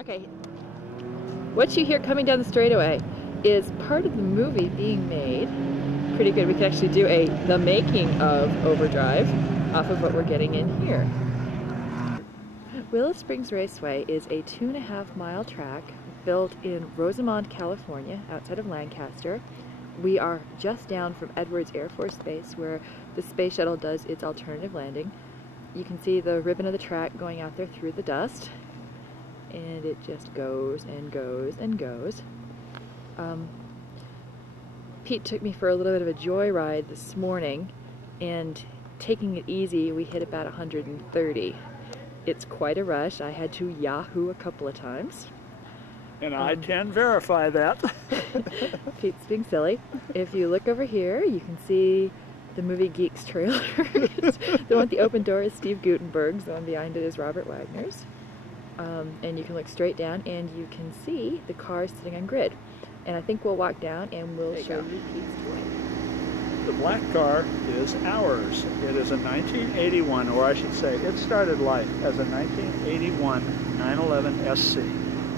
Okay, what you hear coming down the straightaway is part of the movie being made. Pretty good. We could actually do the making of Overdrive off of what we're getting in here. Willow Springs Raceway is a 2.5-mile track built in Rosamond, California, outside of Lancaster. We are just down from Edwards Air Force Base, where the space shuttle does its alternative landing. You can see the ribbon of the track going out there through the dust. And it just goes and goes and goes. Pete took me for a little bit of a joyride this morning, and taking it easy, we hit about 130. It's quite a rush. I had to Yahoo a couple of times. And I can verify that. Pete's being silly. If you look over here, you can see the Movie Geeks trailer. The one with the open door is Steve Guttenberg's. The one behind it is Robert Wagner's. And you can look straight down and you can see the cars sitting on grid. And I think we'll walk down and we'll show you Pete's toy. The black car is ours. It is a 1981, or I should say, it started life as a 1981 911 SC.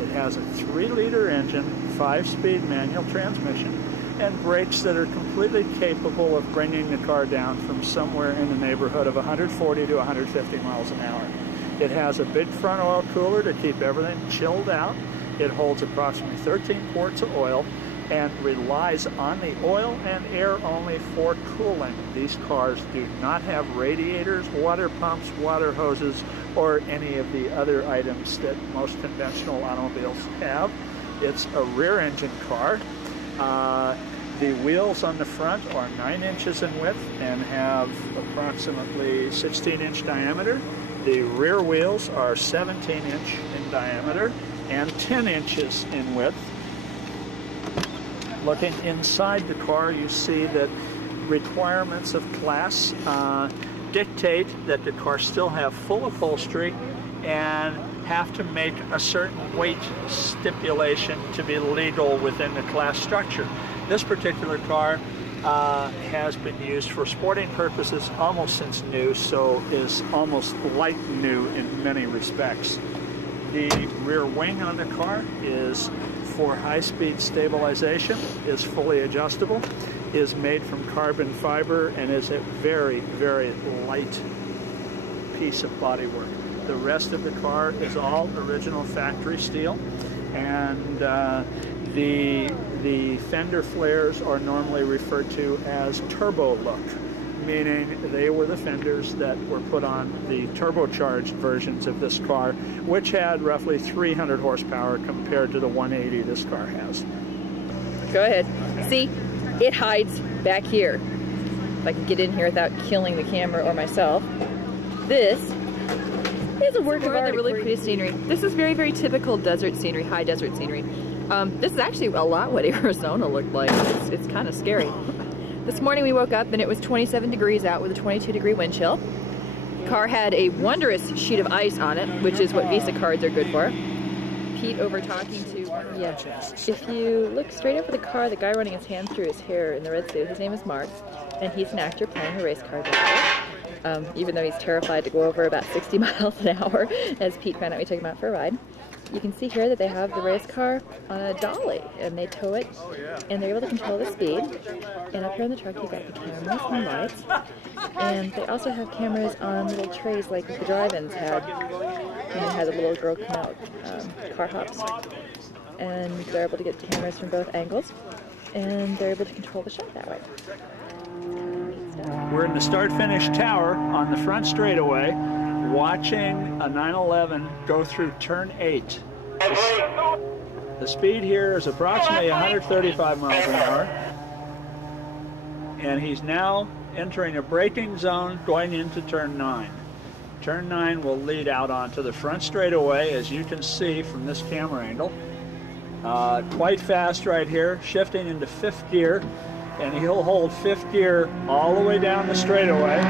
It has a 3-liter engine, 5-speed manual transmission, and brakes that are completely capable of bringing the car down from somewhere in the neighborhood of 140 to 150 miles an hour. It has a big front oil cooler to keep everything chilled out. It holds approximately 13 quarts of oil and relies on the oil and air only for cooling. These cars do not have radiators, water pumps, water hoses, or any of the other items that most conventional automobiles have. It's a rear engine car. The wheels on the front are 9 inches in width and have approximately 16-inch diameter. The rear wheels are 17-inch in diameter and 10 inches in width. Looking inside the car, you see that requirements of class dictate that the car still have full upholstery and have to make a certain weight stipulation to be legal within the class structure. This particular car has been used for sporting purposes almost since new, so is almost like new in many respects. The rear wing on the car is for high-speed stabilization, is fully adjustable, is made from carbon fiber, and is a very, very light piece of bodywork. The rest of the car is all original factory steel, and the fender flares are normally referred to as turbo look, meaning they were the fenders that were put on the turbocharged versions of this car, which had roughly 300 horsepower compared to the 180 this car has. Go ahead. See, it hides back here. If I can get in here without killing the camera or myself. This is a work of art. The really pretty scenery. This is very, very typical desert scenery, high desert scenery. This is actually a lot what Arizona looked like. It's kind of scary. This morning we woke up and it was 27 degrees out with a 22-degree wind chill. The car had a wondrous sheet of ice on it, which is what Visa cards are good for. Pete over talking to if you look straight over the car, the guy running his hand through his hair in the red suit, his name is Mark, and he's an actor playing a race car driver. Even though he's terrified to go over about 60 miles an hour, as Pete found out we took him out for a ride. You can see here that they have the race car on a dolly, and they tow it, and they're able to control the speed. And up here on the truck, you've got the cameras and lights, and they also have cameras on little trays like the drive-ins had, and had the little girl come out, car hops. And they're able to get the cameras from both angles, and they're able to control the shot that way. We're in the start-finish tower on the front straightaway, watching a 911 go through turn 8. The speed here is approximately 135 miles an hour, and he's now entering a braking zone going into turn 9. Turn 9 will lead out onto the front straightaway, as you can see from this camera angle. Quite fast right here, shifting into 5th gear, and he'll hold 5th gear all the way down the straightaway.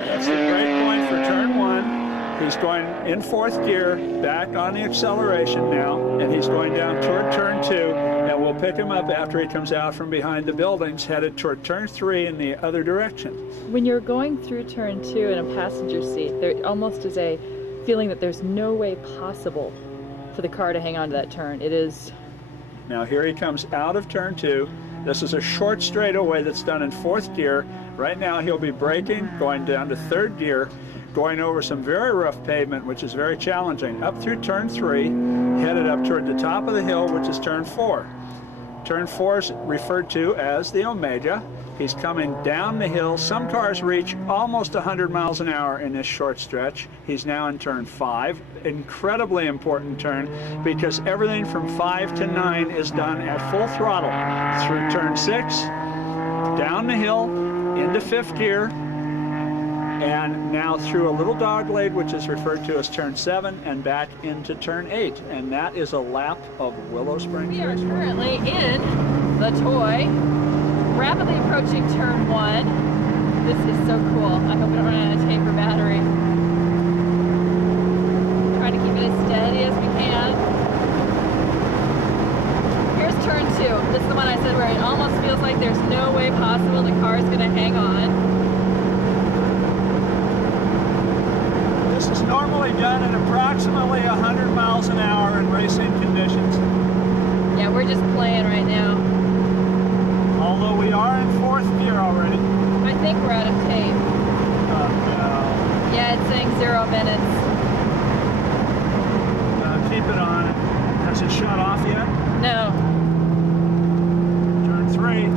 That's the brake point for turn 1. He's going in 4th gear, back on the acceleration now, and he's going down toward turn 2. And we'll pick him up after he comes out from behind the buildings, headed toward turn 3 in the other direction. When you're going through turn 2 in a passenger seat, there almost is a feeling that there's no way possible for the car to hang on to that turn. It is... Now here he comes out of turn 2. This is a short straightaway that's done in 4th gear. Right now he'll be braking, going down to 3rd gear, going over some very rough pavement, which is very challenging, up through turn 3, headed up toward the top of the hill, which is turn 4. Turn 4 is referred to as the Omega. He's coming down the hill. Some cars reach almost 100 miles an hour in this short stretch. He's now in turn 5. Incredibly important turn because everything from 5 to 9 is done at full throttle. Through turn 6, down the hill, into 5th gear, and now through a little dog leg, which is referred to as turn 7, and back into turn 8. And that is a lap of Willow Springs. We are currently in the toy, rapidly approaching turn 1. This is so cool. I hope we don't run out of tape or battery. Trying to keep it as steady as we can. Here's turn 2. This is the one I said where it almost feels like there's no way possible the car is going to hang on. This is normally done at approximately 100 miles an hour in racing conditions. Yeah, we're just playing right now. Although we are in 4th gear already. I think we're out of tape. No. Yeah, it's saying 0 minutes. Keep it on. Has it shut off yet? No. Turn 3.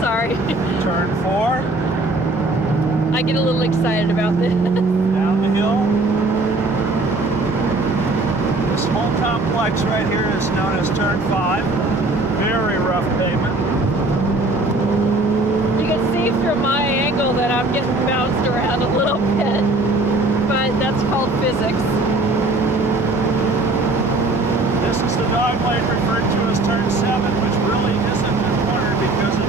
Sorry. Turn 4. I get a little excited about this. Down the hill. This whole complex right here is known as turn 5. Very rough pavement. You can see from my angle that I'm getting bounced around a little bit, but that's called physics. This is the dog leg referred to as turn 7, which really isn't a corner because of